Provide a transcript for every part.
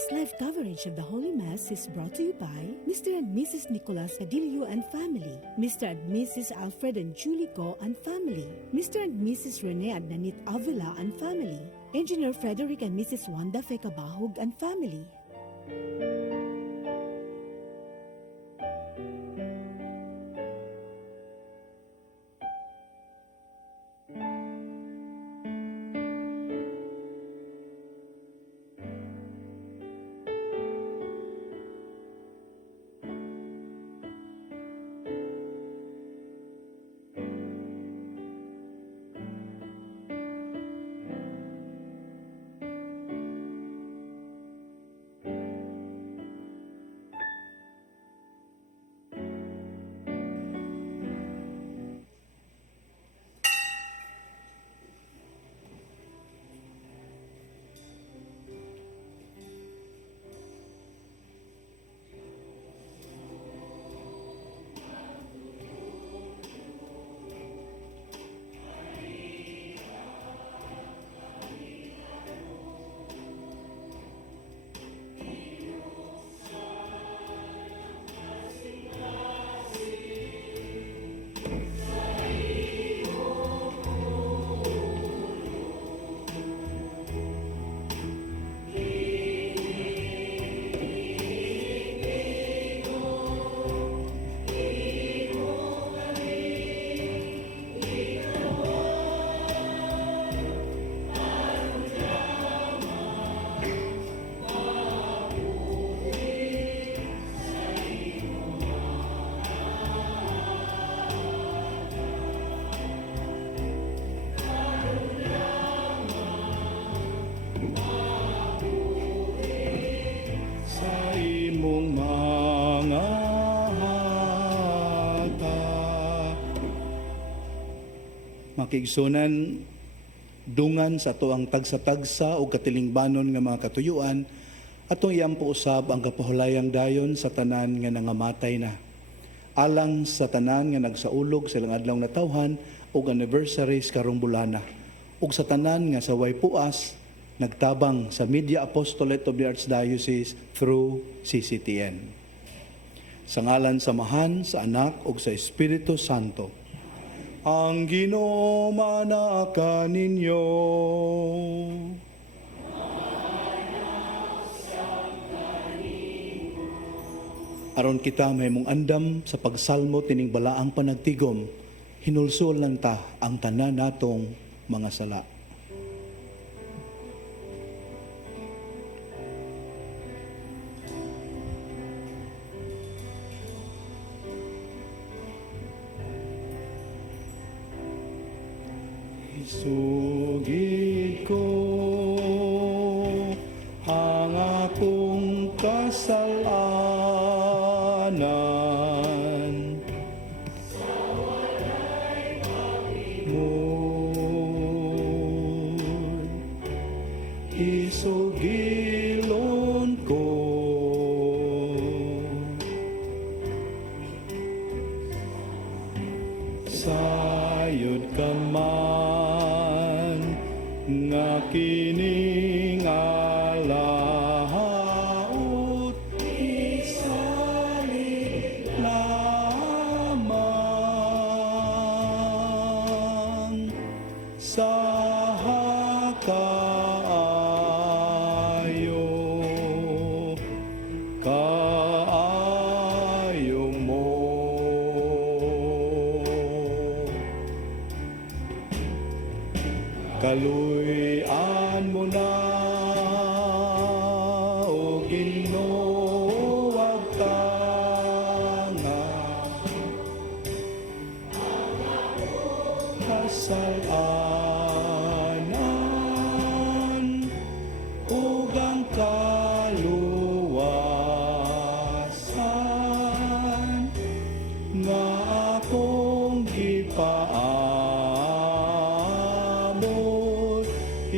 This live coverage of the Holy Mass is brought to you by Mr. and Mrs. Nicolas Cadillo and family, Mr. and Mrs. Alfred and Julie Go and family, Mr. and Mrs. Rene and Nanit Avila and family, Engineer Frederick and Mrs. Wanda Fekabahog and family. Makigsunan dungan sa ato ang tagsa-tagsa o katilingbanon nga mga katuyuan atong iyampo usab ang kapahulayang dayon sa tanan nga nangamatay na. Alang sa tanan nga nagsaulog sa ilang adlaw na tawhan ug anniversaries karong bulana. Ug sa tanan nga sa way puas nagtabang sa Media Apostolate of the Archdiocese through CCTN. Sa ngalan sa Amahan, sa Anak ug sa Espiritu Santo. Ang Ginoo manaka ninyo. Aron kita mahimong andam sa pagsalmo tining balaang panagtigom, hinulsol lang ta ang tanan natong mga sala. Isugid ko ang akong kasalanan sa walay paglimod. Isugilon ko sayod ka man nga kining alahaut isalit lamang sa kaayo mo. Kaluyan mo na, O Ginoo, wag ka nga kasalanan ug ang kaluwasan nga akong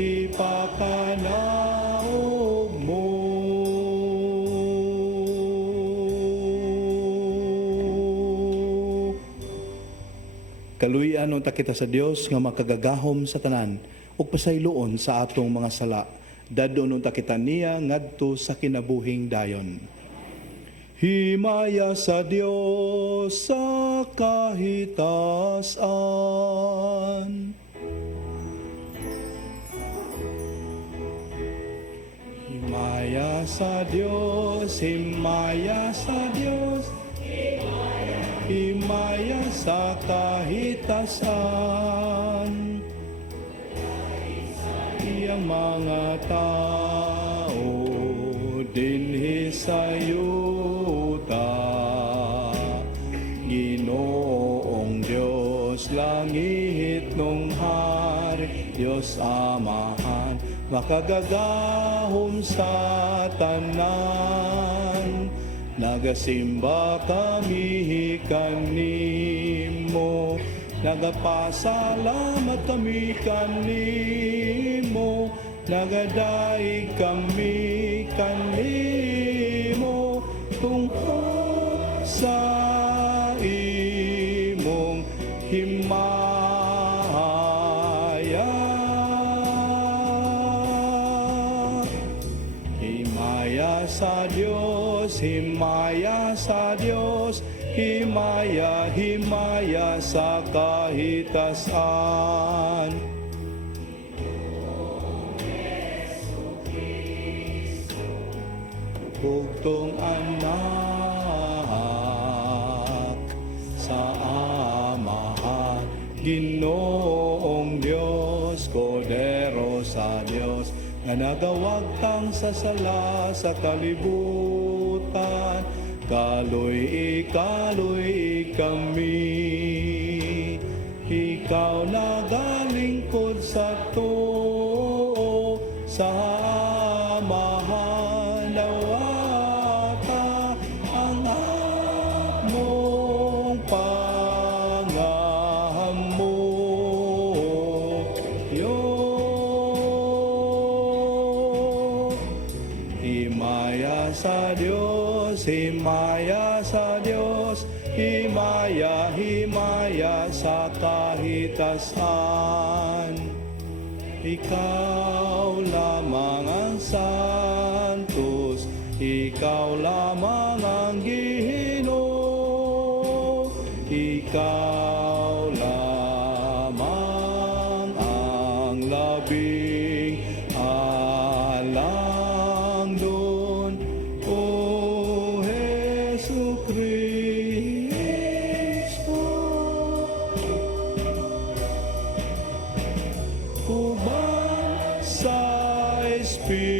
ipakanaog mo. Kaluyan unta kita sa Dios nga makagagahom sa tanan ug pasayloon sa atong mga sala. dadon unta kita niya ngadto sa kinabuhing dayon. Himaya sa Dios sa kahitasan. Himaya sa Dios, himaya sa Dios, himaya sa kahitasan. Iyang mga tao dinhi sa yuta, Ginoong Diyos langit nung hari, Diyos Amahan, makagagahom sa tanan. Nagasimba kami kanimo, nagapasalamat kami kanimo, nagadaig kami kanimo, tungkol sa imong himaya. Himaya sa Dios, himaya sa Dios, himaya, himaya sa kahitasan. Bugtong anak sa Amahan, Ginoong Diyos, Kodero sa Diyos, nga nagawag kang sa sala sa kalibutan, kaloy kami. Ikaw nagalingkod sa tuo, sa Amahan nawata ang among pangahamuyo. Himaya sa Dios, himaya sa Dios, himaya, himaya sa kahitasan. Ikaw lamang ang santos, ikaw lamang ang Ginoo, ikaw lamang ang labing alang doon, O Jesu Cristo. Uban sa Espiritu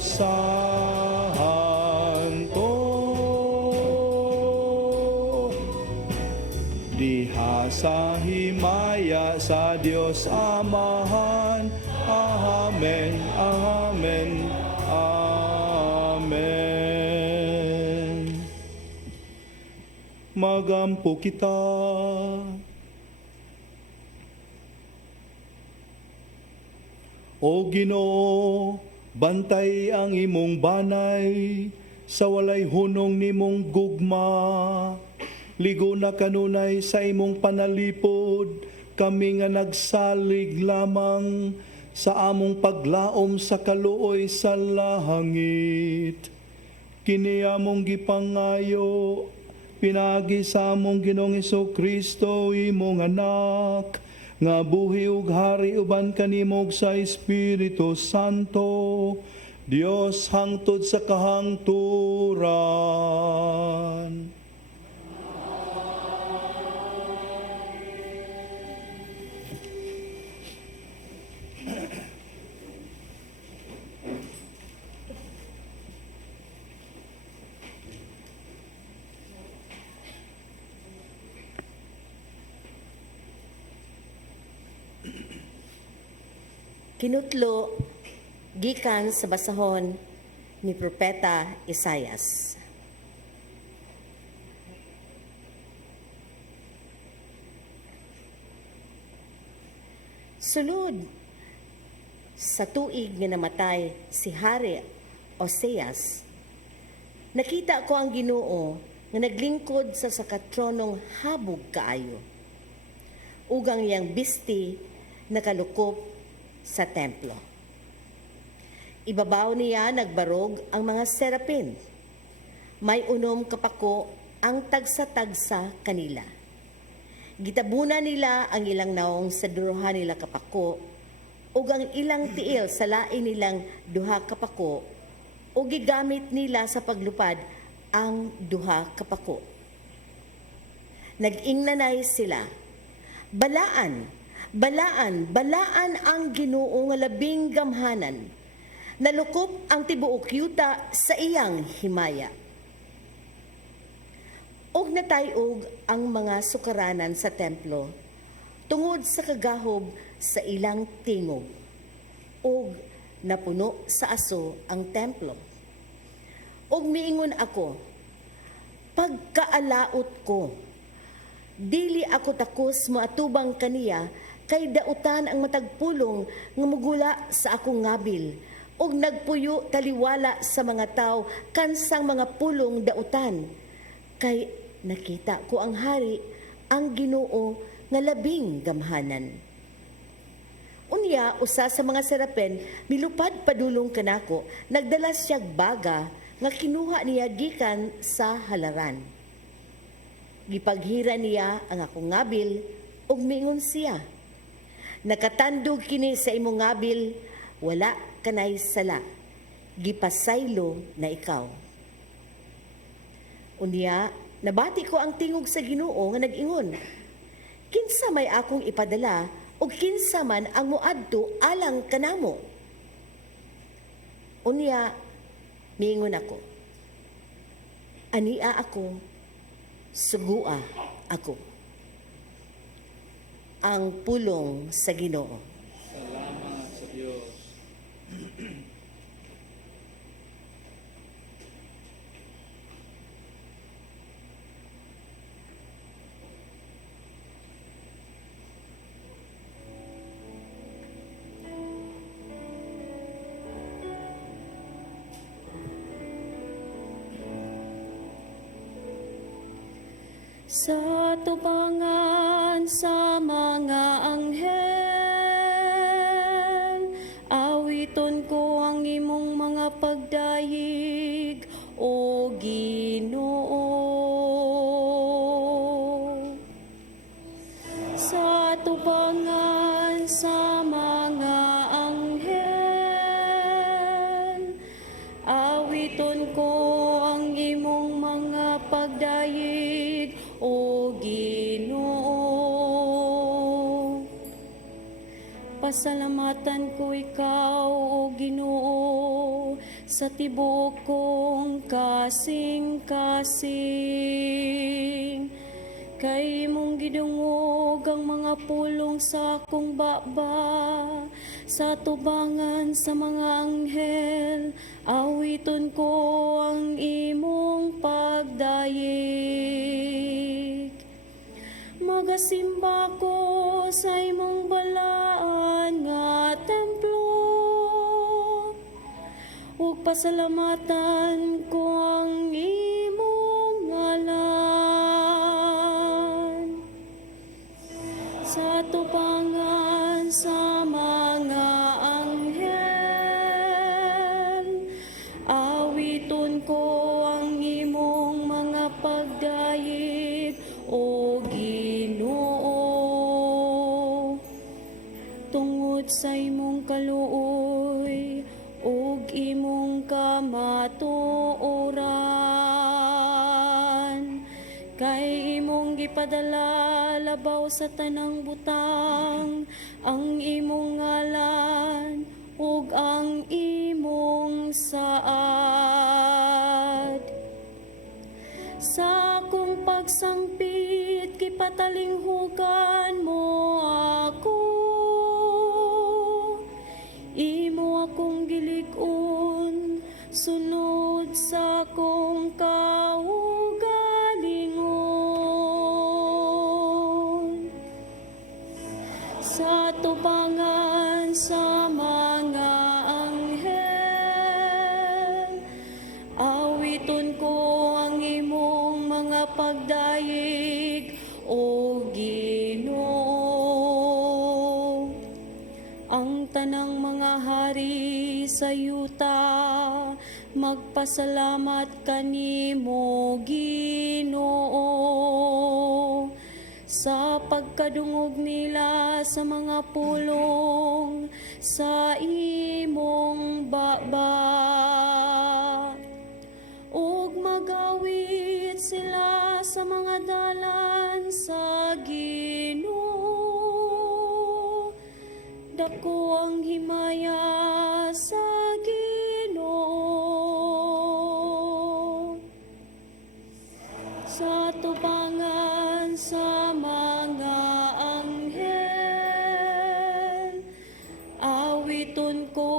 Santo, diha sa himaya sa Dios Amahan. Amen, amen, amen. Magampo kita. O Ginoo, bantay ang imong banay, sa walay hunong nimong gugma. Ligo na kanunay sa imong panalipod, kami nga nagsalig lamang sa among paglaom sa kaluoy sa langit. Kini among gipangayo, pinagi sa among Ginoong Jesu-Kristo, imong anak, nga buhi ug hari uban kanimog sa Espiritu Santo, Dios hangtod sa kahangturan. Kinutlo gikan sa basahon ni Propeta Isayas. Sulod sa tuig nga namatay si Hari Oseas, nakita ko ang Ginoo nga naglingkod sa sakatronong habog kaayo. Ugang yang bisti nakalukop sa templo. Ibabaw niya nagbarog ang mga serapin. May unom kapako ang tagsa-tagsa kanila. Gitabuna nila ang ilang naong sa duruhan nila kapako, ug ang ilang tiil sa lain nilang duha kapako, o gigamit nila sa paglupad ang duha kapako. Nag-ingnanay sila, balaan, balaan, balaan ang Ginoo nga labing gamhanan. Nalukop ang tibuok yuta sa iyang himaya. Og natayog ang mga sukaranan sa templo tungod sa kagahob sa ilang tingog. Og napuno sa aso ang templo. Og miingon ako, pagkaalaot ko, dili ako takos moatubang kaniya, kay dautan ang matagpulong nga mugula sa akong ngabil, og nagpuyo taliwala sa mga tao kansang mga pulong dautan. Kay nakita ko ang hari, ang Ginoo nga labing gamhanan. Unya, usa sa mga serapin, milupad padulong kanako, nagdala siyag baga nga kinuha niya gikan sa halaran. Gipaghira niya ang akong ngabil, ug miingon siya, nakatandog kini sa imong ngabil, wala kanay sala, gipasaylo na ikaw. Unya, nabati ko ang tingog sa Ginoo nga nag-ingon, kinsa may akong ipadala, o kinsa man ang muadto alang kanamo. Unya, miingon ako, ania ako, sugua ako. Ang pulong sa Ginoo. Salamat sa Diyos. Sa tubangan sa mga anghel, awiton ko ang imong mga pagdayig, O Ginoo. Sa tubangan sa mga anghel, awiton ko ang imong mga pagdayig, O Ginoo. Pasalamatan ko ikaw, O Ginoo, sa tibuok kong kasing-kasing. Kay imong gidungog ang mga pulong sa akong baba, sa tubangan sa mga anghel, awiton ko ang imong pagdayig. Magasimba ko sa imong balaan nga templo, ug pasalamatan ko ang imong ngalan. Sa tubangan sa mga anghel, awiton ko ang imong mga pagdayig, O Ginoo. Tungod sa imong kaluoy, ug imong kamatuoran, kay imong gipadala labaw sa tanang butang ang imong ngalan ug ang imong saad. Sa akong pagsangpit, kipatalinghugan mo ako. Imo akong gilig-on, sunod sa akong kaugalingon. Sa tubangan sa mga anghel, awiton ko ang imong mga pagdayig, O Ginoo. Ang tanang mga hari sa yuta, magpasalamat kanimo Ginoo sa pagkadungog nila sa mga pulong sa imong baba. Ug magawit sila sa mga dalan sa Ginoo. Dako ang himaya sa Ginoo. Sa tubangan sa mga anghel, awiton ko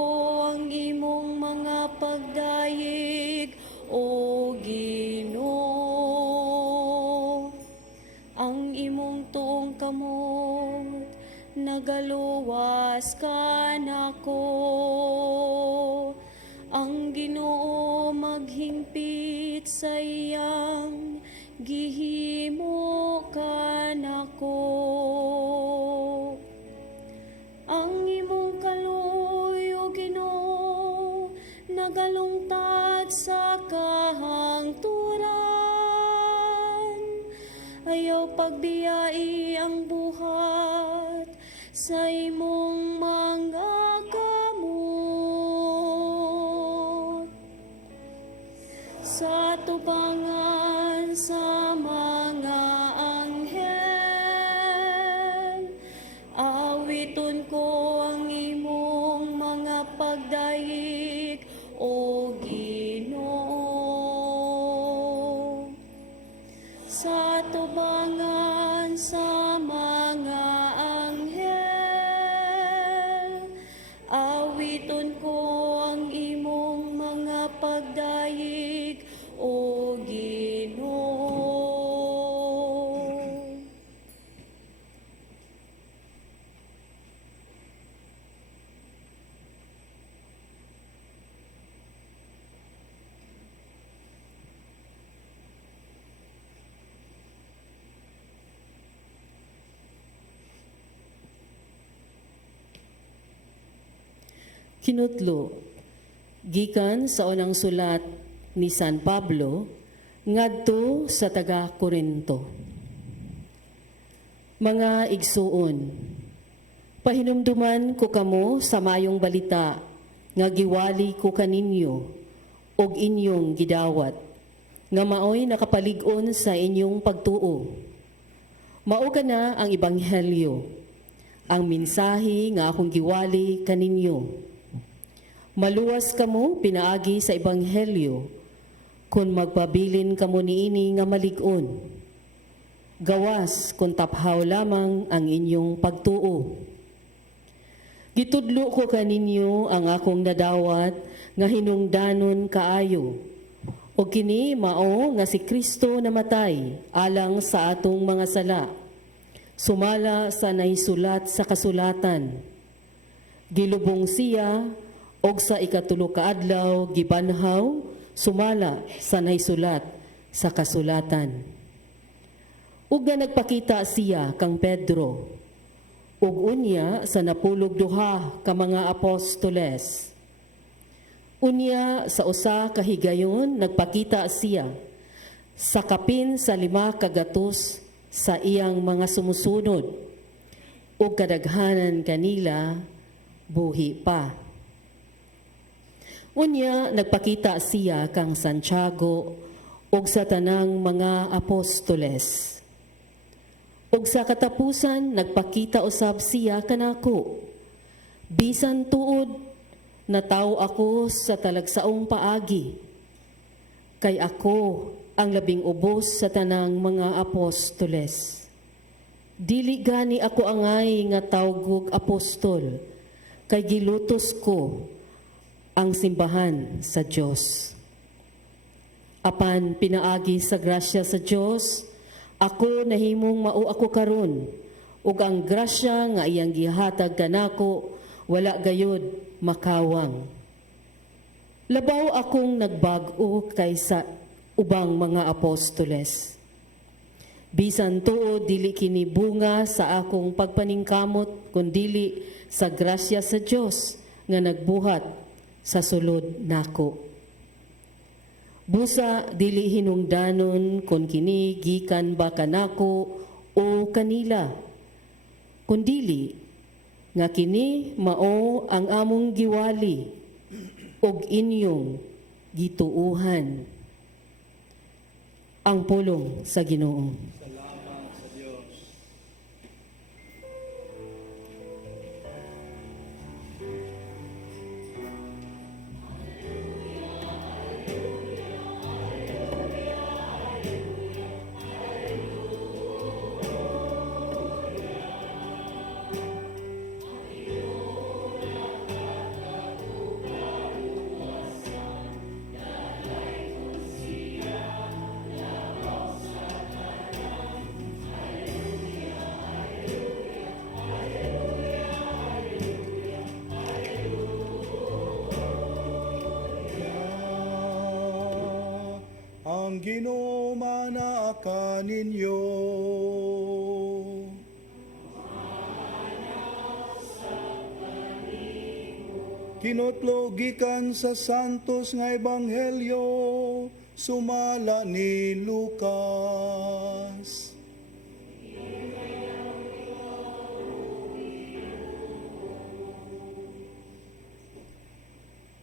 ang imong mga pagdayeg, O Ginoo. Ang imong tuong kamot nagaluwas ka nako. Ang Ginoo maghimpit sa iyang gihimo ka nako. Ang imong kaluy, O Ginoo, nagalungtad sa kahangturan. Ayaw pagbiyai ang buhat sa imong mga kamot. Sa tubangan sa mga anghel, awiton ko ang imong mga pagdayeg, O Ginoo. Sa tubangan sa mga anghel, awiton ko ang imong mga pagdayeg, O Ginoo. Kinutlo, gikan sa unang sulat ni San Pablo, ngadto sa taga-Korinto. Mga igsuon, pahinumduman ko kamo sa mayong balita, nga giwali ko kaninyo, og inyong gidawat, nga maoy nakapalig-on sa inyong pagtuo. Mao na ang ebanghelyo, ang mensahe nga akong giwali kaninyo. Maluwas kamo pinaagi sa ebanghelyo, kung magpabilin kamo niini nga malig-on. Gawas kung taphaw lamang ang inyong pagtuo. Gitudlo ko kaninyo ang akong nadawat nga hinungdanon kaayo. O kini mao nga si Kristo namatay alang sa atong mga sala. Sumala sa naisulat sa kasulatan. Gilubong siya og sa ikatulo ka adlaw gibanhaw sumala sa naisulat sa kasulatan. Ug nga nagpakita siya kang Pedro ug unya sa napulog duha ka mga apostoles. Unya sa usa ka higayon nagpakita siya sa kapin sa 5 kagatos sa iyang mga sumusunod ug kadaghanan kanila buhi pa. Unya, nagpakita siya kang Santiago ug sa tanang mga apostoles. Ug sa katapusan, nagpakita usab siya kanako. Bisan tuod, nataw ako sa talagsaong paagi. Kay ako ang labing ubos sa tanang mga apostoles. Dili gani ako angay nga tawgog apostol, kay gilutos ko ang simbahan sa Diyos. Apan pinaagi sa grasya sa Diyos, ako nahimong mao ako karon, ug ang grasya nga iyang gihatag kanako wala gayud makawang. Labaw akong nagbag-o kaysa ubang mga apostoles. Bisan tuod dili kini bunga sa akong pagpaningkamot, kundili sa grasya sa Diyos nga nagbuhat sa sulod nako. Busa dili hinungdanon kon kini gikan ba kanako o kanila, kundili nga kini mao ang among giwali og inyong gituuhan. Ang pulong sa Ginoo. Ang Ginoo manaa ninyo. Kinutlo gikan sa santos nga ebanghelyo sumala ni Lucas.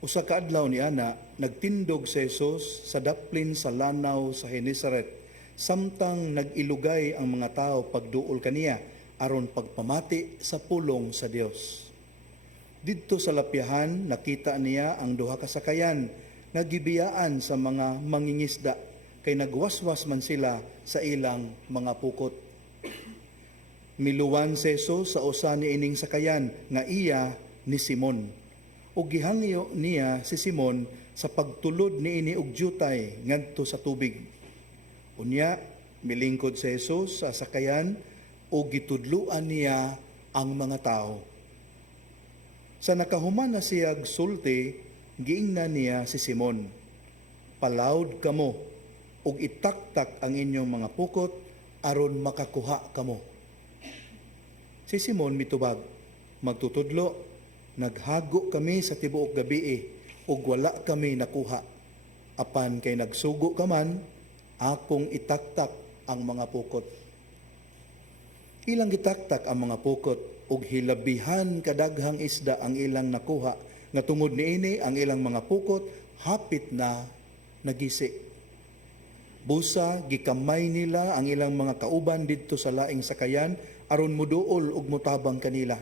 Usa ka adlaw ni ana, nagtindog si Jesus sa daplin sa lanaw sa Genesaret, samtang nag-ilugay ang mga tao pagduol kaniya aron pagpamati sa pulong sa Dios. Didto sa lapyahan nakita niya ang duha ka sakayan nga gibiyaan sa mga mangingisda, kay nagwaswas man sila sa ilang mga pukot. Miluwan si Jesus sa usa ni ining sakayan nga iya ni Simon. Ug gihangyo niya si Simon sa pagtulod niini og jutay ngadto sa tubig. Unya milingkod si Jesus sa sakayan ug gitudluan niya ang mga tao. Sa nakahuman na siyag sulti, giingnan niya si Simon, "Palawd kamo ug itaktak ang inyong mga pukot aron makakuha kamo." Si Simon mitubag, "Magtutudlo, naghago kami sa tibuok gabi ug wala kami nakuha. Apan kay nagsugo ka man, akong itaktak ang mga pukot." Ilang gitaktak ang mga pukot ug hilabihan kadaghang isda ang ilang nakuha, nga tungod niini ang ilang mga pukot hapit na nagisi. Busa gikamay nila ang ilang mga kauban didto sa laing sakayan aron muduol ug mutabang kanila.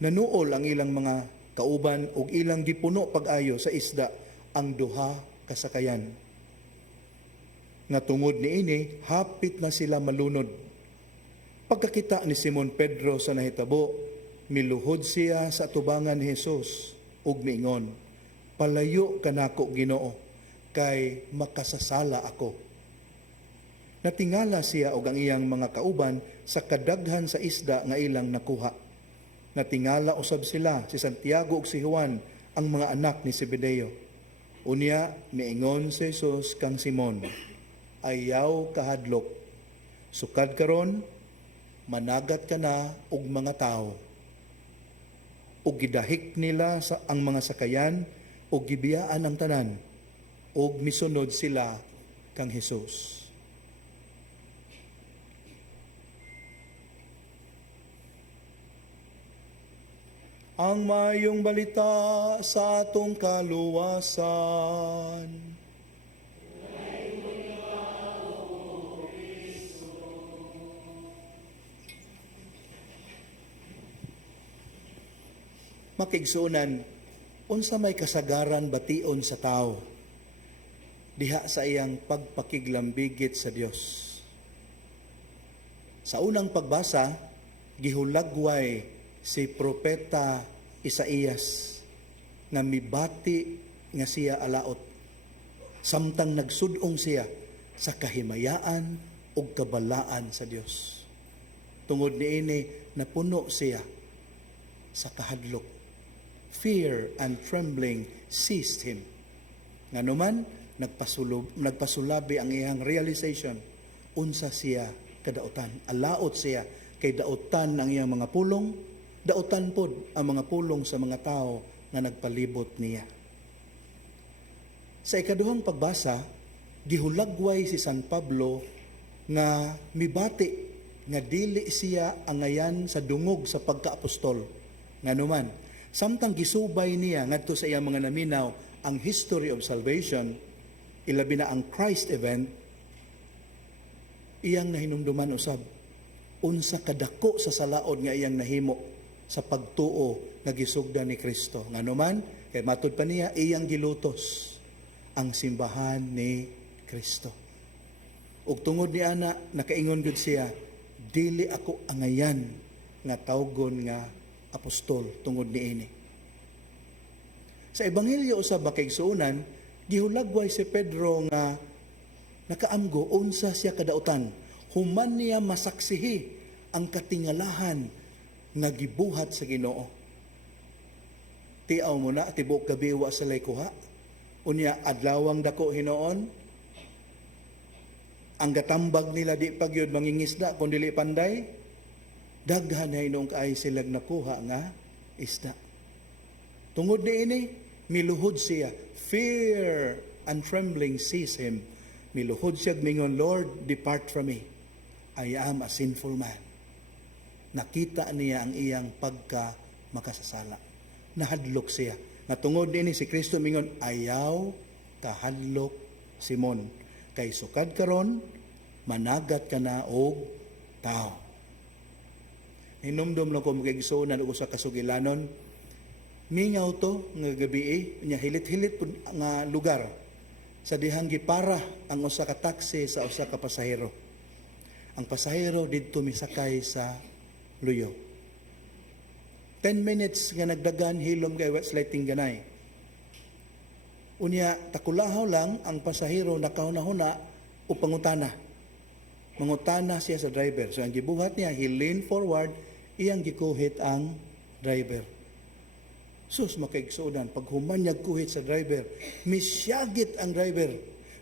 Nanuol ang ilang mga kauban ug ilang gipuno pag-ayo sa isda ang duha kasakayan. Nga tungod niini hapit na sila malunod. Pagkakita ni Simon Pedro sa nahitabo, miluhod siya sa tubangan ni Jesus ug miingon, "Palayo kanako, Ginoo, kay makasasala ako." Natingala siya ug ang iyang mga kauban sa kadaghan sa isda nga ilang nakuha. Natingala usab sila si Santiago ug si Juan, ang mga anak ni Zebedeo. Unya miingon si Jesus kang Simon, "Ayaw kahadlok. Sukad karon, managat ka na og mga tao." Ug gidahik nila sa ang mga sakayan ug gibiyaan ang tanan ug misunod sila kang Jesus. Ang mayong balita sa atong kaluwasan. Makigsunan, unsa may kasagaran bation sa tao diha sa iyang pagpakiglambigit sa Dios. Sa unang pagbasa, gihulagway si propeta Isaías nga mibati nga siya alaot, samtang nagsudong siya sa kahimayaan ug kabalaan sa Dios. Tungod niini napuno siya sa kahadlok. Fear and trembling seized him. Nganuman nagpasulabi ang iyang realization, unsa siya kadautan. Alaot siya kay dautan ang iyang mga pulong, dautan pod ang mga pulong sa mga tao nga nagpalibot niya. Sa ikaduhang pagbasa, gihulagway si San Pablo nga mibati nga dili siya angayan sa dungog sa pagkaapostol. Nganuman, samtang gisubay niya ngadto sa iyang mga naminaw ang history of salvation, ilabi na ang Christ event, iyang nahinumduman usab unsa kadako sa salaod nga iyang nahimo sa pagtuo nga gisugdan ni Kristo. Nganuman, kay matud pa niya iyang gilutos ang simbahan ni Kristo. Ug tungod ni ana nakaingon gud siya, dili ako angayan nga tawgon nga apostol tungod niini. Sa ebanghelyo usab kay suunan, gihulagway si Pedro nga nakaamgo unsa siya kadautan, human niya masaksihi ang katingalahan nga gibuhat sa Ginoo. Tiaw mo na tibok gabi wa sa laykuha. Unya adlawang dako hinoon, ang gatambag nila di pagyud mangingisda kun dili panday, daghan na hinong kaay silag nakuha nga isda. Tungod niini miluhod siya, fear and trembling seize him. Miluhod siya mingon, Lord, depart from me. I am a sinful man. Nakita niya ang iyang pagka makasasala. Nahadlok siya. Natungod din si Kristo mingon, ayaw kahadlok Simon. Kay sukad karon, managat ka na og tao. Hinumdum lang ko magigsunan og sa kasugilanon. Mingaw to nga gabi nya hilit-hilit pud nga lugar sa dihang gipara ang usa ka taxi sa usa ka pasahero. Ang pasahero didto misakay sa luyo. 10 minutes nga nagdagan hilom kay what's lighting ganay. Unya takulahaw lang ang pasahero nakahuna-huna o pangutana. Mangutana siya sa driver. So ang gibuhat niya, he lean forward, iyang gikuhit ang driver. Sus makaigsudan, pag humanyag kuhit sa driver, misyagit ang driver,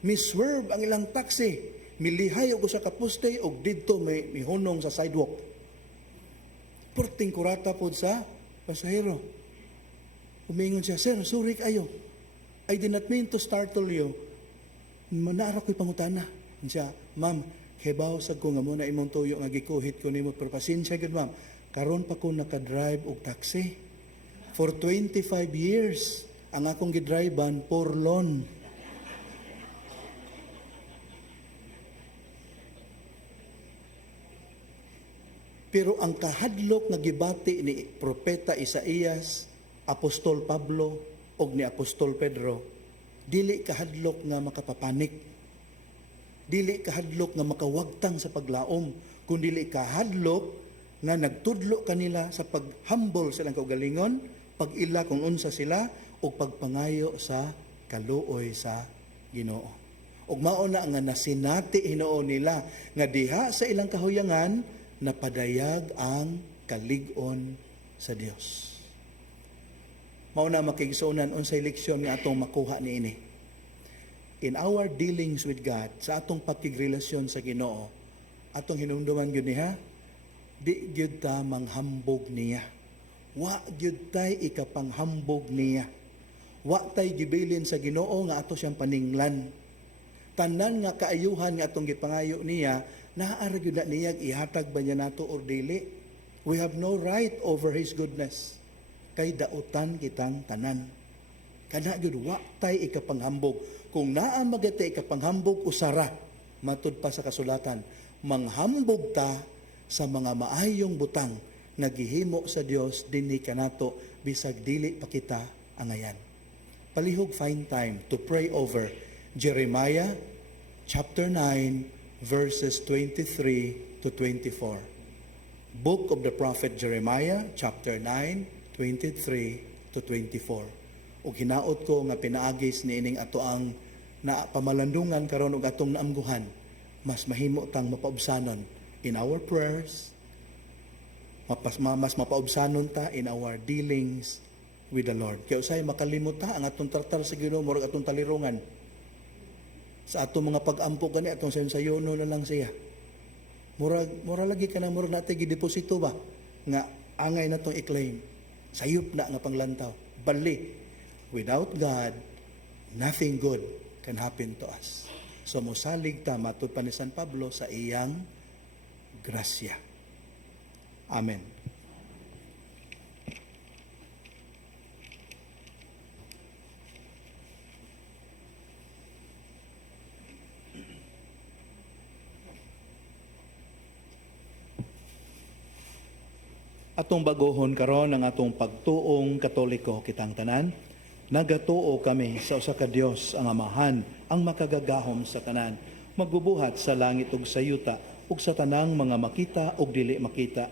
miswerve ang ilang taxi, milihay og sa kaposte og didto may mihunong sa sidewalk. Porting kurata po sa pasahero. Umingon siya, Sir, sorry kayo. I did not mean to startle you. Manara ko'y pangutana. Siya, Ma'am, kebaw sa ko nga muna imong tuyo nga gikuhit ko nimo, pero pasensya gud ma'am. Karon pa ko nakadrive og taxi. For 25 years, ang akong gidrivean porlon. Pero ang kahadlok nga gibati ni Propeta Isaías, Apostol Pablo, og ni Apostol Pedro, dili kahadlok nga makapapanik. Dili kahadlok nga makawagtang sa paglaom, kundi dili kahadlok nga nagtudlo kanila sa paghambol silang kaugalingon, pag-ila kung unsa sila, o pagpangayo sa kaluoy sa Ginoo. Ug mao na nga nasinati hinuon nila nga diha sa ilang kahuyangan napadayag ang kalig-on sa Dios. Mao na makigsunan unsay leksyon nga atong makuha niini. In our dealings with God, sa atong pakigrelasyon sa Ginoo, atong hinumduman gyud niya, di gyud ta manghambog niya. Wa gyud tay ikapanghambog niya. Wa tay gibilin sa Ginoo nga ato siyang paninglan. Tanan nga kaayuhan nga atong gipangayo niya, naaara gyud na niya ihatag ba niya nato or dili. We have no right over His goodness. Kay dautan kitang tanan. Kana gyud wa tay ikapanghambog. Kung naa magate ikapanghambog usara, matud pa sa kasulatan, manghambog ta sa mga maayong butang nagihimo sa Dios dinhi kanato bisag dili pa kita angayan. Palihog find time to pray over Jeremiah chapter 9 verses 23 to 24. Book of the prophet Jeremiah chapter 9 23 to 24. Ug hinaot ko nga pinaagis niining ato ang na pamalandungan karon og atong naamguhan, mas mahimo tang mapaubsanon in our prayers, mas mapaubsanon ta in our dealings with the Lord. Kaya usay makalimot ta ang atong tartar sa Ginoo murag atong talirungan. Sa atong mga pag-ampo gani atong sayon-sayono na lang siya. Murag lagi ka na murag natay gideposito ba nga angay natong i-claim. Sayop na nga panglantaw. Bali, without God, nothing good can happen to us. So mosalig ta matud pa ni San Pablo sa iyang grasya. Amen. Atong bagohon karon ang atong pagtuong Katoliko kitang tanan. Nagatuo kami sa usa ka Dios ang Amahan, ang makagagahom sa tanan, magbubuhat sa langit ug sa yuta ug sa tanang mga makita ug dili makita.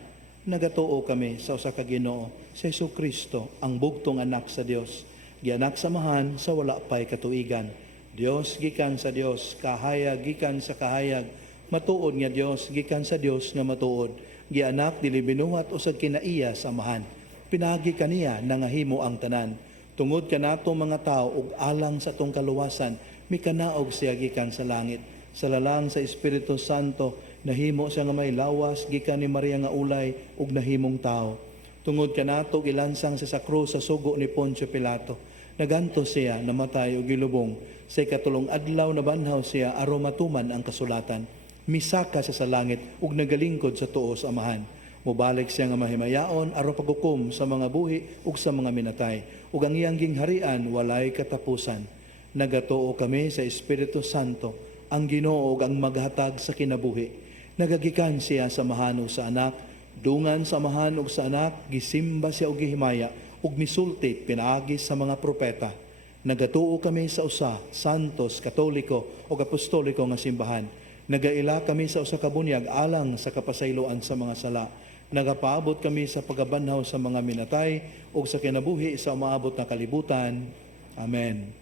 Nagatuo kami sa usa ka Ginoo, sa Jesucristo, ang bugtong anak sa Dios, gianak sa Amahan sa wala pay katuigan. Dios gikan sa Dios, kahayag gikan sa kahayag, matuod nga Dios gikan sa Dios nga matuod. Gianak dili binuhat usag kinaiya sa Amahan. Pinagi kaniya nangahimo ang tanan. Tungod kanato mga tao ug alang sa tong kaluwasan, mikanaog siya gikan sa langit. Sa lalang sa Espiritu Santo, nahimo siya nga may lawas gikan ni Maria nga ulay ug nahimong tao. Tungod kanato ilansang sa krus sa sugo ni Poncio Pilato. Naganto siya, namatay ug gilubong. Sa ikatulong adlaw nabanhaw siya aron matuman ang kasulatan. Misaka siya sa langit ug nagalingkod sa tuo sa Amahan. Mubalik siya nga mahimayaon aron paghukom sa mga buhi ug sa mga minatay. Ug ang iyang gingharian walay katapusan. Nagatuo kami sa Espiritu Santo, ang Ginoo ug ang maghatag sa kinabuhi. Nagagikan siya sa Amahan ug sa Anak, dungan sa Amahan ug sa Anak, gisimba siya ug gihimaya ug misulti pinaagi sa mga propeta. Nagatuo kami sa usa, santos, katoliko ug apostoliko nga simbahan. Nagaila kami sa usa ka bunyag alang sa kapasayloan sa mga sala. Nagapaabot kami sa pagabanhaw sa mga minatay ug sa kinabuhi sa umaabot na kalibutan. Amen.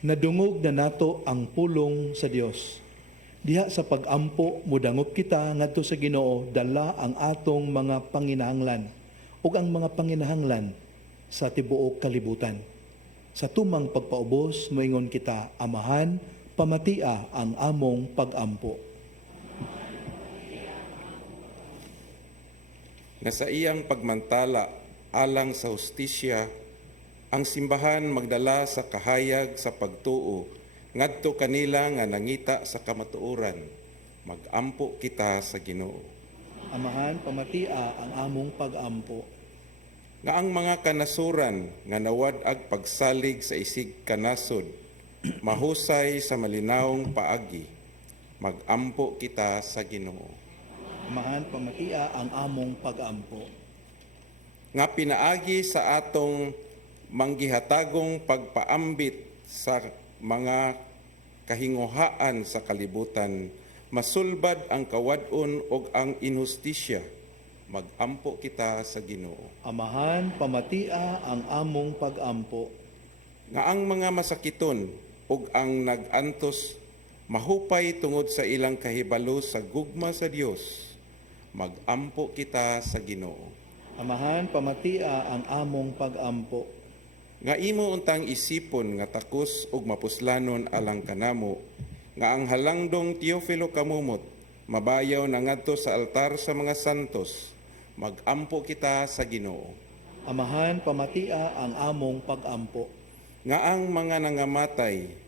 Nadungog na nato ang pulong sa Dios. Diha sa pag-ampo mudangop kita ngadto sa Ginoo dala ang atong mga panginahanglan ug ang mga panginahanglan sa tibuok kalibutan. Sa tumang pagpaubos moingon kita, Amahan, pamatia ang among pag-ampo. Nga sa iyang pagmantala alang sa hustisya, ang simbahan magdala sa kahayag sa pagtuo, ngadto kanila nga nangita sa kamatuoran, magampo kita sa Ginoo. Amahan, pamatia ang among pag-ampo. Nga ang mga kanasuran nga nawad-ag pagsalig sa isig kanasod, mahusay sa malinawong paagi, magampo kita sa Ginoo. Amahan, pamatia ang among pag-ampo. Nga pinaagi sa atong manggihatagong pagpaambit sa mga kahinguhaan sa kalibutan, masulbad ang kawadon ug ang inhustisya, magampo kita sa Ginoo. Amahan, pamatia ang among pag-ampo. Nga ang mga masakiton ug ang nag-antos mahupay tungod sa ilang kahibalo sa gugma sa Dios, magampo kita sa Ginoo. Amahan, pamatia ang among pag-ampo. Nga imo untang isipon nga takos ug mapuslanon alang kanamo, nga ang halangdong Teofilo kamumot mabayaw na ngadto sa altar sa mga santos, magampo kita sa Ginoo. Amahan, pamatia ang among pag-ampo. Nga ang mga nangamatay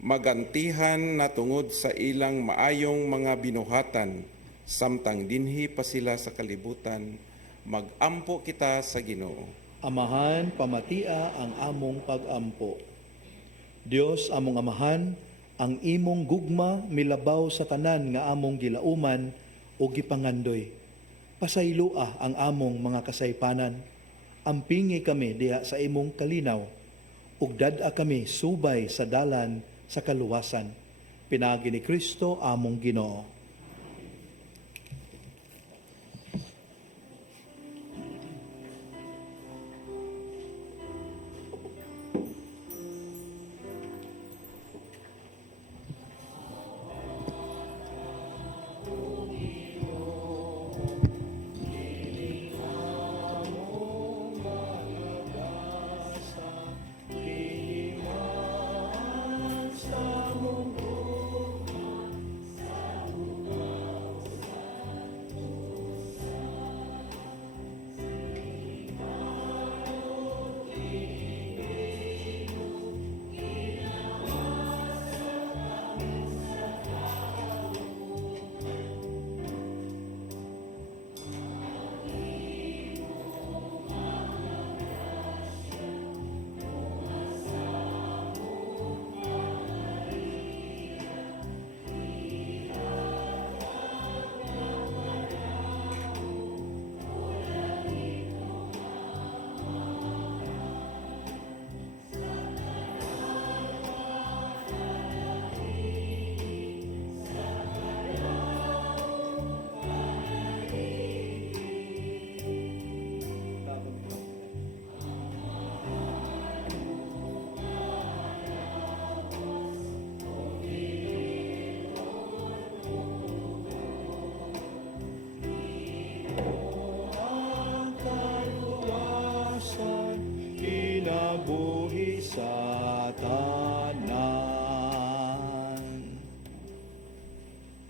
magantihan na tungod sa ilang maayong mga binuhatan, samtang dinhi pa sila sa kalibutan, magampo kita sa Ginoo. Amahan, pamatia ang among pag-ampo. Dios among Amahan, ang imong gugma milabaw sa tanan nga among gilauman o gipangandoy. Pasaylua ang among mga kasaypanan. Ampingi kami diha sa imong kalinaw, ug dad-a kami subay sa dalan sa kaluwasan. Pinagi ni Kristo among Ginoo.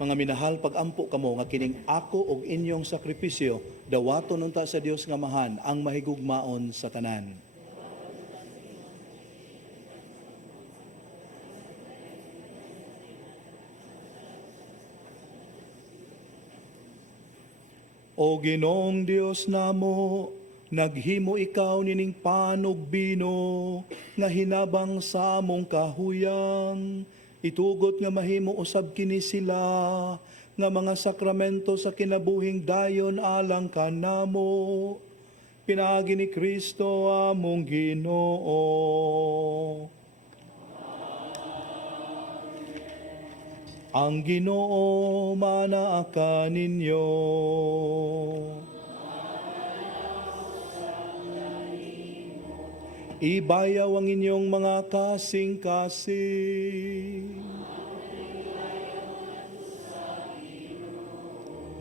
Mga minahal, pag-ampo kamo nga kining ako og inyong sakripisyo, dawaton unta sa Dios nga mahan ang mahigugmaon sa tanan. O Ginoong Dios namo, naghimo ikaw nining panog bino, nga hinabang sa among kahuyang, itugot nga mahimo usab kini sila, nga mga sakramento sa kinabuhing dayon alang kanamo. Pinaagi ni Kristo among Ginoo. Ang Ginoo manaaka ninyo. Ibayaw ang inyong mga kasing-kasing.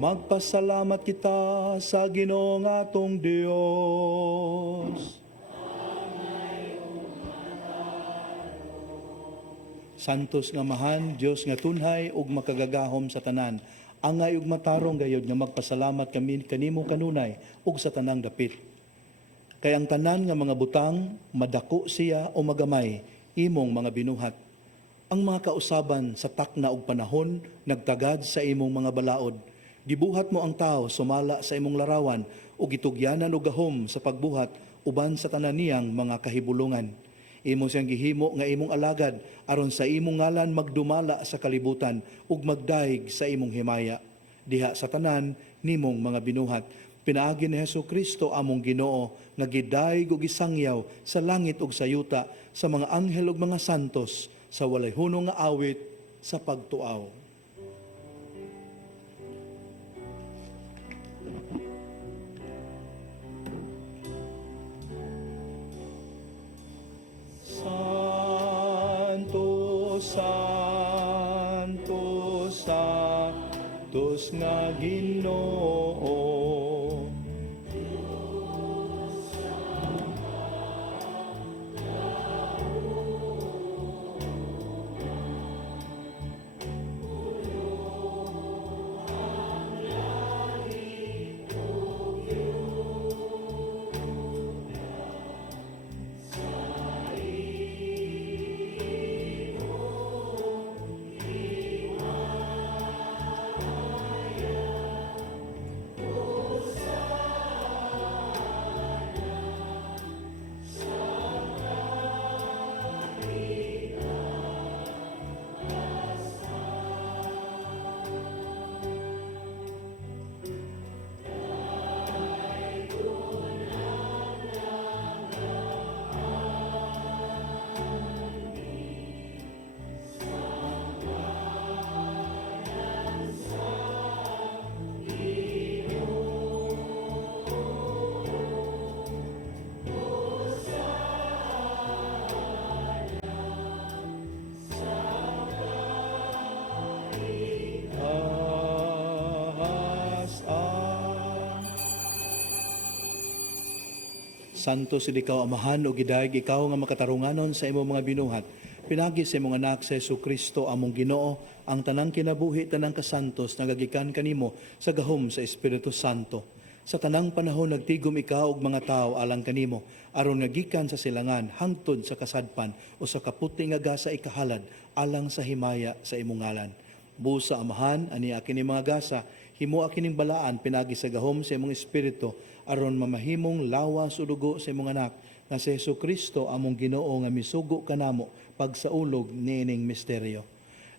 Magpasalamat kita sa Ginoo nga atong Dios. Santos nga mahan, Dios nga tunhay ug makagagahom sa tanan. Angay ug matarong gayud nga magpasalamat kami kanimo kanunay ug sa tanang dapit. Kay ang tanan nga mga butang, madako siya o magamay, imong mga binuhat. Ang mga kausaban sa takna ug panahon, nagtagad sa imong mga balaod. Gibuhat mo ang tao sumala sa imong larawan ug gitugyanan og gahom sa pagbuhat uban sa tanan niyang mga kahibulungan. Imo siyang gihimo nga imong alagad aron sa imong ngalan magdumala sa kalibutan ug magdaig sa imong himaya. Diha sa tanan nimong mga binuhat. Pinaagi ni Hesukristo among Ginoo nga gidaig ug gisangyaw sa langit ug sa yuta sa mga anghel ug mga santos sa walay hunong nga awit sa pagtuaw. Santo, Santo, Santos nga Ginoo. Santo si ikaw amahan o gidaig ikaw nga makatarunganon sa imong mga binuhat. Pinagi sa imong anak sa Jesucristo among Ginoo ang tanang kinabuhi tanang kasantos nagagikan kanimo sa gahom sa Espiritu Santo. Sa tanang panahon nagtigom ikaw og mga tao alang kanimo aron nagikan sa silangan hangtod sa kasadpan o sa kaputi nga gasa ikahalad alang sa himaya sa imong ngalan. Busa amahan ani akin mga gasa himo akining balaan pinagi sa gahom sa imong espiritu aron mamahimong lawas o dugo sa imong anak nga si Jesucristo among Ginoo nga misugo kanamo pagsaulog niining misteryo.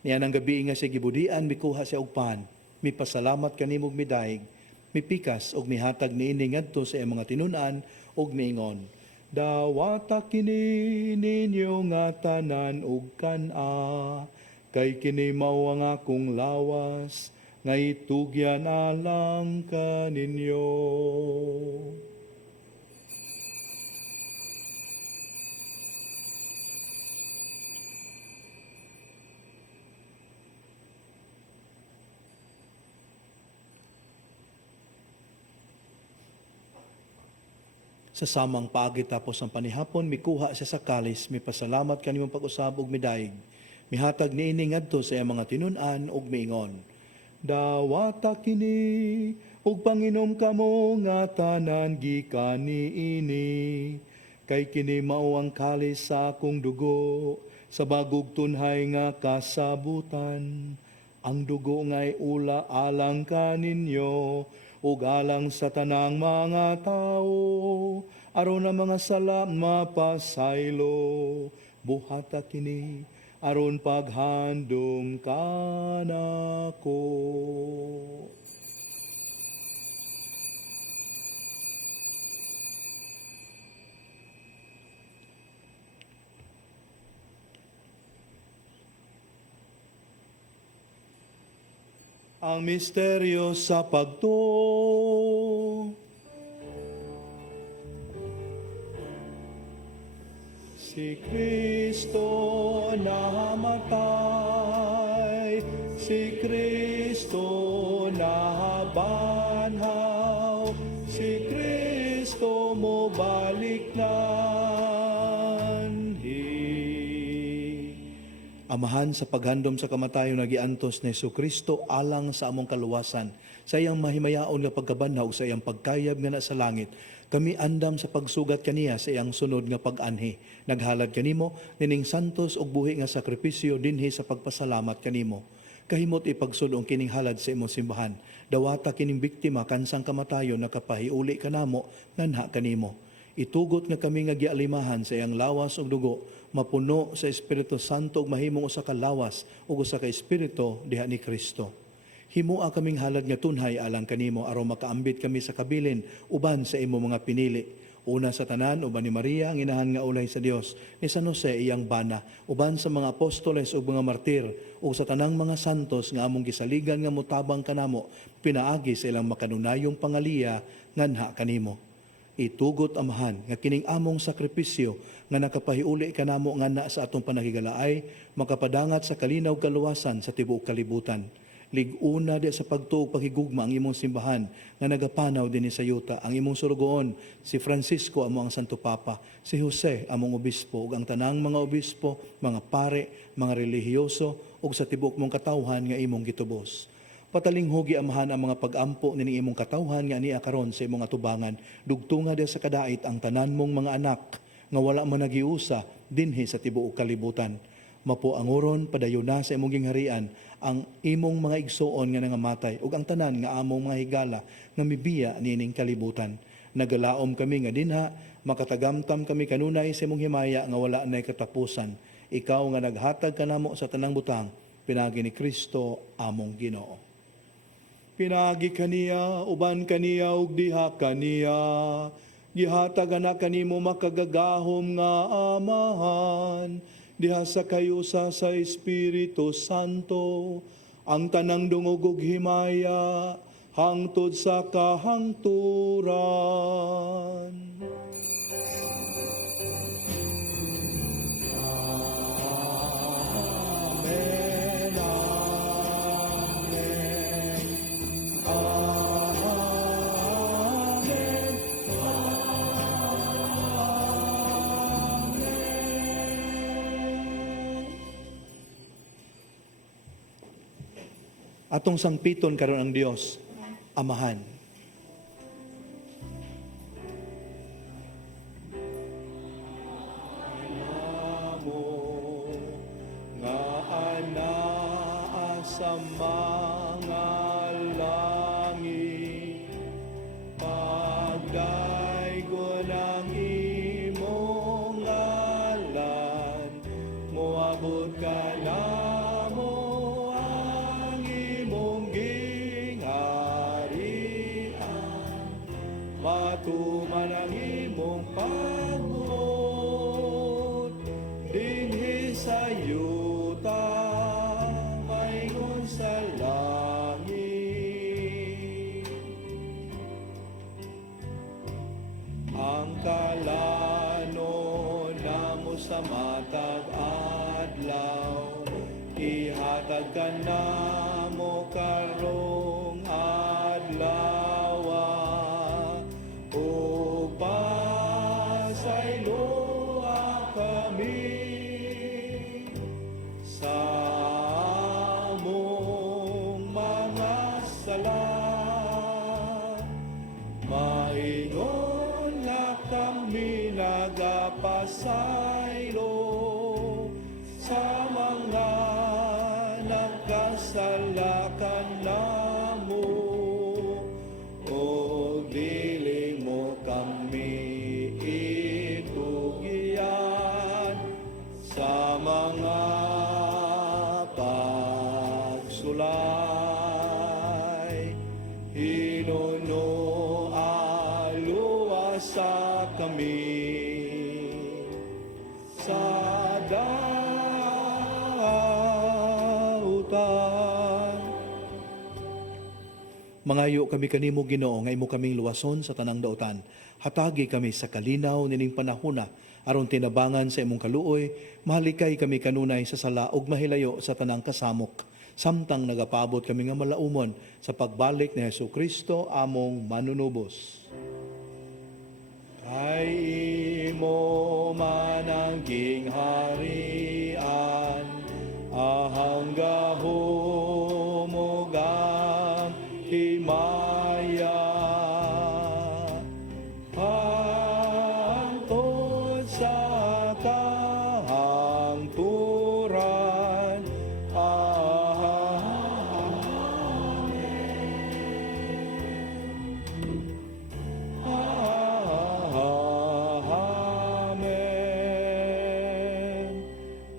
Niyan ang gabi nga si gibudian mikuha siya og pan, mipasalamat kanimog midaig, mipikas og mihatag niini ngadto sa iyang mga tinun-an og miingon, dawata kini ninyo nga tanan og kan-a, kay kini mao ang akong lawas, nga itugyan alang kaninyo. Sa samang paagi tapos ang panihapon, mikuha siya sa kalis, mipasalamat kanimong pag-usab og midaig. Mihatag niini ngadto sa iyang mga tinun-an og miingon, Dawata kini ug panginom kamo nga tanan gikan niini. Kay kini mao ang kalis sa akong dugo sa bagog tunhay nga kasabutan. Ang dugo nga'y ula alang kaninyo ug alang sa tanang mga tao. Aron ang mga sala mapasaylo. Buhata kini aron paghandom kanako. Ang misteryo sa pagtuo. Si Kristo namatay, si Kristo nabanhaw, si Kristo mo balik nanhi. Amahan sa paghandom sa kamatayon nagiantos ni Jesucristo alang sa among kaluwasan, sa iyang mahimayaon nga pagkabanhaw, sa iyang pagkayab nga na sa langit, kami andam sa pagsugat kaniya sa iyang sunod nga pag-anhi. Naghalad kanimo, nining santos og buhi nga sakripisyo dinhi sa pagpasalamat kanimo. Kahimot ipagsudong kining halad sa imong simbahan. Dawata kining biktima kansang kamatayon nakapahiuli kanamo nganha kanimo. Itugot nga kami nga gialimahan sa iyang lawas ug dugo, mapuno sa Espiritu Santo ug mahimong usa ka lawas ug usa ka espiritu diha ni Kristo. Himua kaming halad nga tunhay alang kanimo aron makaambit kami sa kabilin uban sa imo mga pinili. Una sa tanan uban ni Maria ang inahan nga ulay sa Dios, ni San Jose iyang bana, uban sa mga apostoles ug mga martir, ug sa tanang mga santos nga among gisaligan nga mutabang kanamo, pinaagi sa ilang makanunayong pangaliya nganha kanimo. Itugot amahan nga kining among sakripisyo nga nakapahiuli kanamo nganha sa atong panahigalaay, makapadangat sa kalinaw kaluwasan sa tibuok kalibutan. Liguna di sa pagtuog paghigugma ang imong simbahan nga nagapanaw dinhi sa yuta, ang imong surugoon si Francisco amo ang Santo Papa, si Jose among obispo ug ang tanang mga obispo, mga pare, mga relihiyoso ug sa tibuok mong katawhan nga imong gitubos. Patalinghugi amahan ang mga pag-ampo nining imong katawhan nga ania karon sa imong atubangan, dugtunga di sa kadait ang tanan mong mga anak nga wala man nagiusa dinhi sa tibuok kalibutan. Mapo anguron padayon na sa imong gingharian ang imong mga igsuon nga nangamatay ug ang tanan nga among mga higala nga mibiya nining kalibutan. Nagalaom kami nga dinha makatagamtam kami kanunay sa imong himaya nga wala nay katapusan. Ikaw nga naghatag kanamo sa tanang butang, pinagi ni Kristo among Ginoo. Pinagi kaniya uban kaniya ug diha kaniya. Gihatag na kanimo makagagahom nga amahan. Diha sa kayusa sa Espiritu Santo, ang tanang dungog ug himaya, hangtod sa kahangturan. Amen, amen, amen. Atong sangpiton karon ang Dios, Amahan. Amo nga anaa sa mga langit, pagdaygo ng imong ngalan, moabot ka namo ang imong gingharian, matuman ang imong pagbuot, dinhi sa yuta, maingon sa langit. Ang kalano namo sa matag adlaw, ihatag ka namo karong adlaw, o pasayloa kami sa among mga kami nagapasaylo sa mga nagkasalakan namo. O dili mo kami itugian sa mga pagsulay. Hinuno aluwasa kami sa dautan. Mangayo kami kanimo Ginoo nga imo kaming luwason sa tanang dautan. Hatagi kami sa kalinaw nining panahona aron tinabangan sa imong kaluoy, mahalikay kami kanunay sa sala ug mahilayo sa tanang kasamok. Samtang nagapabot kami nga malaumon sa pagbalik ni Hesukristo among manunubos. Kay imo manangging harian, ahang gahumugang himaya. Hangtod sa kahangturan,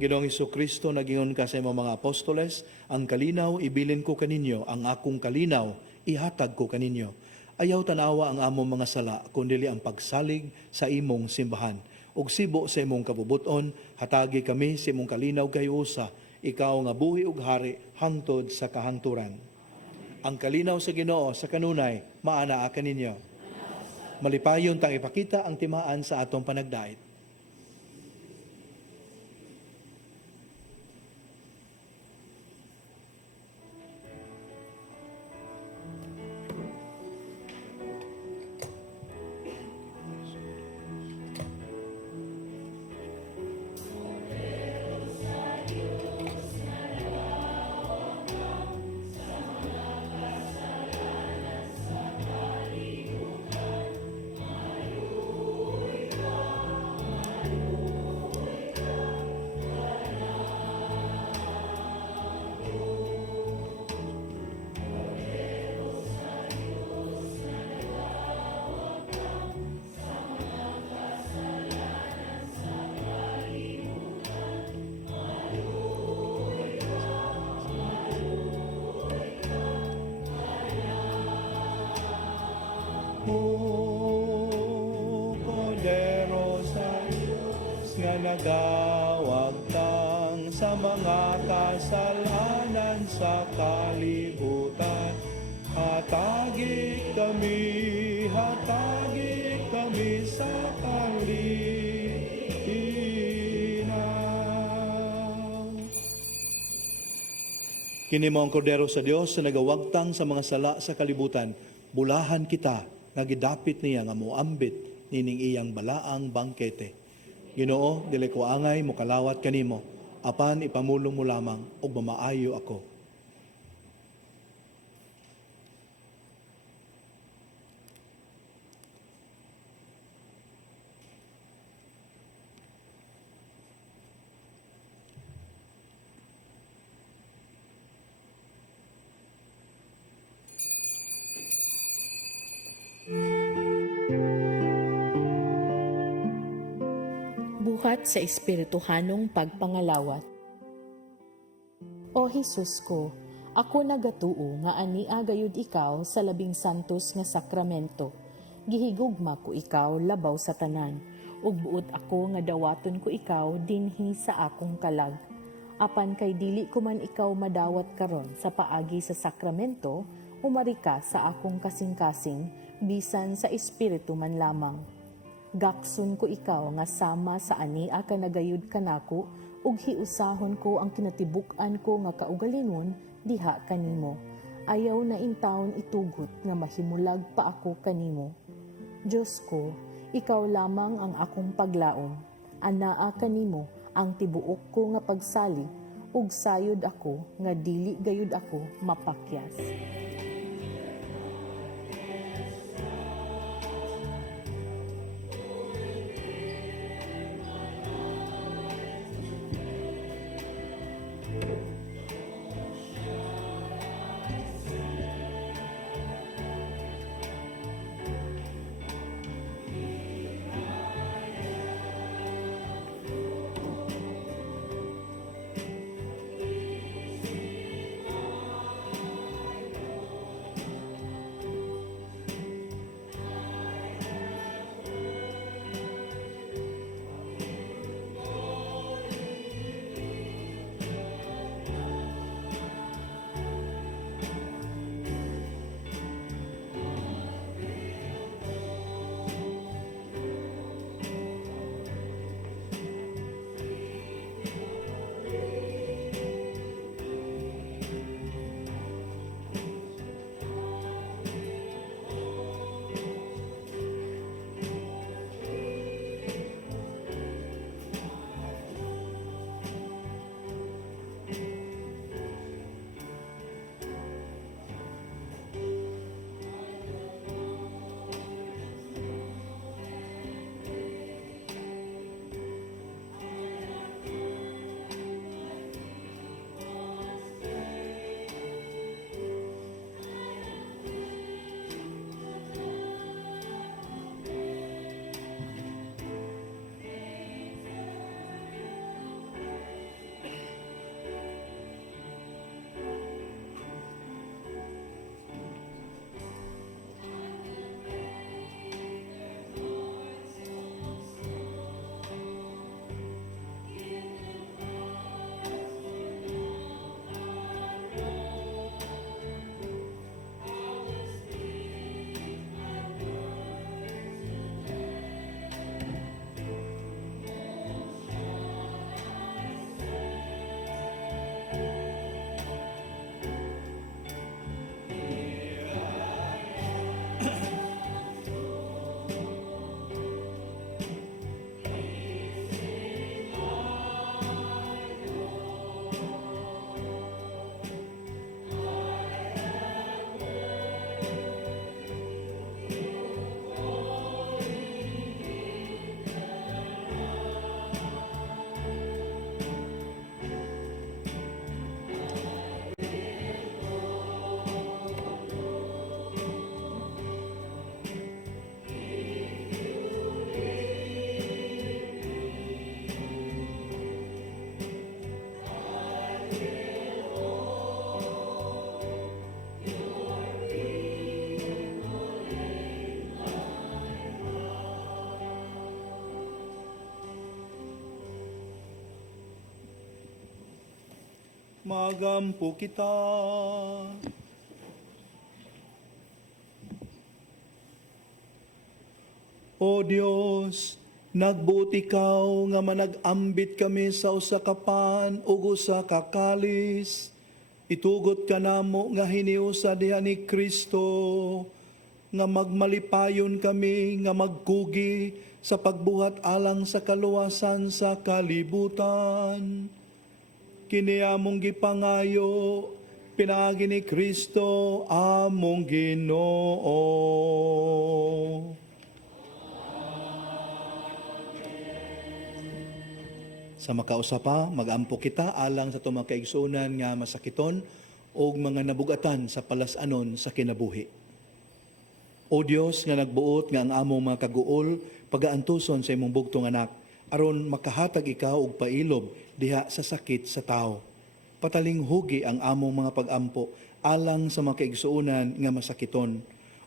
Ginoong Hesukristo, nagingon ka sa imong mga apostoles, ang kalinaw ibilin ko kaninyo, ang akong kalinaw ihatag ko kaninyo. Ayaw tanawa ang among mga sala, kundi ang pagsalig sa imong simbahan. Ug sibo sa imong kabubuton, hatagi kami sa imong kalinaw kayusa, ikaw nga buhi ug hari hangtod sa kahangturan. Ang kalinaw sa Ginoo sa kanunay maanaa kaninyo. Malipayon tang ipakita ang timaan sa atong panagdait. Kordero sa Diyos nga nagawag tang sa mga kasalanan sa kalibutan. Hatagi kami sa kalinaw. Kini mao ang kordero sa Dios sa nagawagtang sa mga sala sa kalibutan. Bulahan kita nga gidapit niya nga moambit nining iyang balaang bangkete. Ginoo, dili ko angay mo kalawat kanimo, apan ipamulong mo lamang ug mamaayo ako. Buhat sa espirituhanong pagpangalawat. O Jesus ko, ako nagatuo nga ania gayud ikaw sa labing santos nga sakramento. Gihigugma ko ikaw labaw sa tanan, ug buot ako nga dawaton ko ikaw dinhi sa akong kalag. Apan kay dili ko man ikaw madawat karon sa paagi sa sakramento, umari ka sa akong kasing-kasing, bisan sa espiritu man lamang. Gakson ko ikaw nga sama sa ania ka nagayud kanako, ug hiusahon ko ang kinatibuk-an ko nga kaugalingon diha kanimo. Ayaw na intawon itugot nga mahimulag pa ako kanimo. Diyos ko, ikaw lamang ang akong paglaom. Anaa kanimo ang tibuok ko nga pagsalig, ug sayod ako nga dili gayud ako mapakyas. Magampo kita. O Dios, nagbuot ikaw nga manag-ambit kami sa usa ka pan ug usa ka kalis. Itugot ka namo nga hiniusa diha ni Kristo nga magmalipayon kami nga magkugi sa pagbuhat alang sa kaluwasan sa kalibutan. Kini among gipangayo, pinaagi ni Kristo among Ginoo. Sa makausapa, magampo kita alang sa itong mga kaigsuunan nga masakiton o mga nabugatan sa palasanon sa kinabuhi. O Dios nga nagbuot nga ang among mga kaguol, pagaantuson sa imong bugtong anak, aron makahatag ikaw og pailob diha sa sakit sa tao. Pataling hugi ang among mga pagampo alang sa mga kaigsuunan nga masakiton,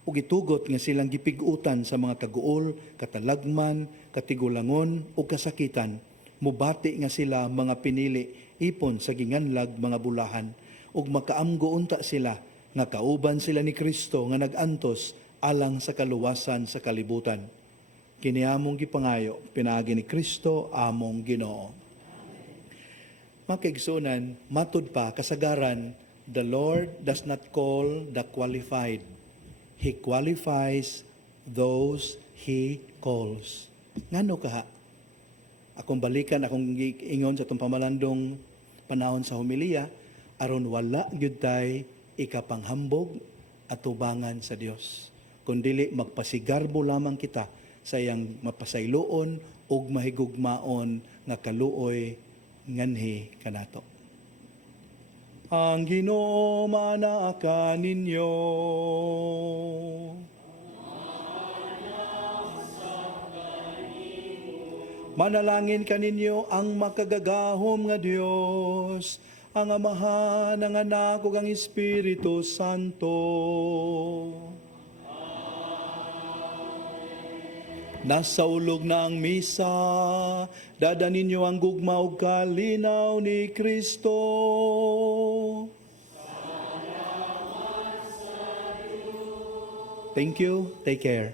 ug itugot nga silang gipig-utan sa mga kaguol, katalagman, katigulangon ug kasakitan. Mubati nga sila mga pinili ipon sa ginganlag mga bulahan ug makaamgo unta sila nga kauban sila ni Kristo nga nagantos alang sa kaluwasan sa kalibutan. Kini among gipangayo pinaagi ni Kristo among Ginoo. Mga kaigsunan, matud pa kasagaran, the Lord does not call the qualified. He qualifies those He calls. Ngano kaha? Akong balikan, akong ingon sa itong pamalandong panahon sa humiliya, aron wala gyud tay ikapanghambog at tubangan sa Dios. Kundili magpasigarbo lamang kita sa iyang mapasayloon ug mahigugmaon nga kaluoy nganhi kanato. Ang Ginoo manaa ninyo. Manalangin kaninyo ang makagagahom nga Dios, ang Amahan, ang Anak ug ang Espiritu Santo. Nasa ulog na ang misa, dada ninyo ang gugma ug kalinaw ni Kristo. Thank you. Take care.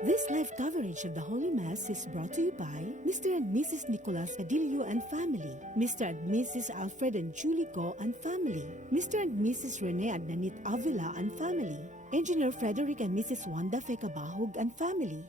This live coverage of the Holy Mass is brought to you by Mr. and Mrs. Nicolas Adilio and family, Mr. and Mrs. Alfred and Julie Go and family, Mr. and Mrs. Rene and Nanit Avila and family, Engineer Frederick and Mrs. Wanda Fekabahog and family.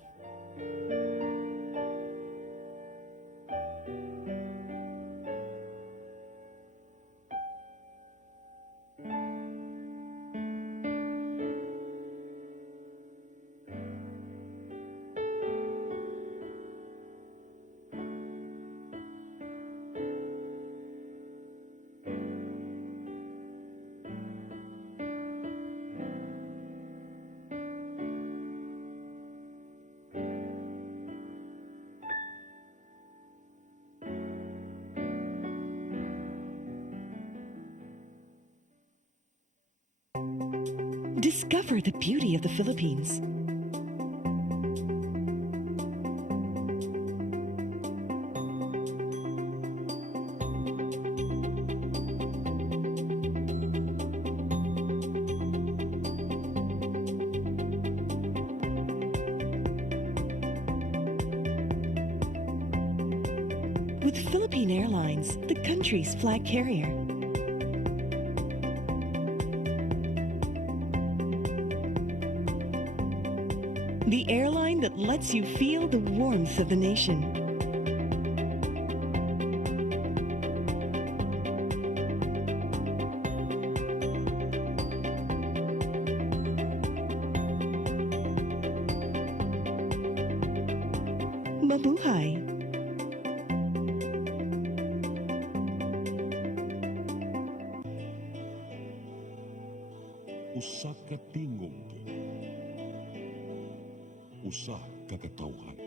Discover the beauty of the Philippines. with Philippine Airlines, the country's flag carrier. The airline that lets you feel the warmth of the nation. Mabuhay! Usa ka tingog, usa ka katawhan.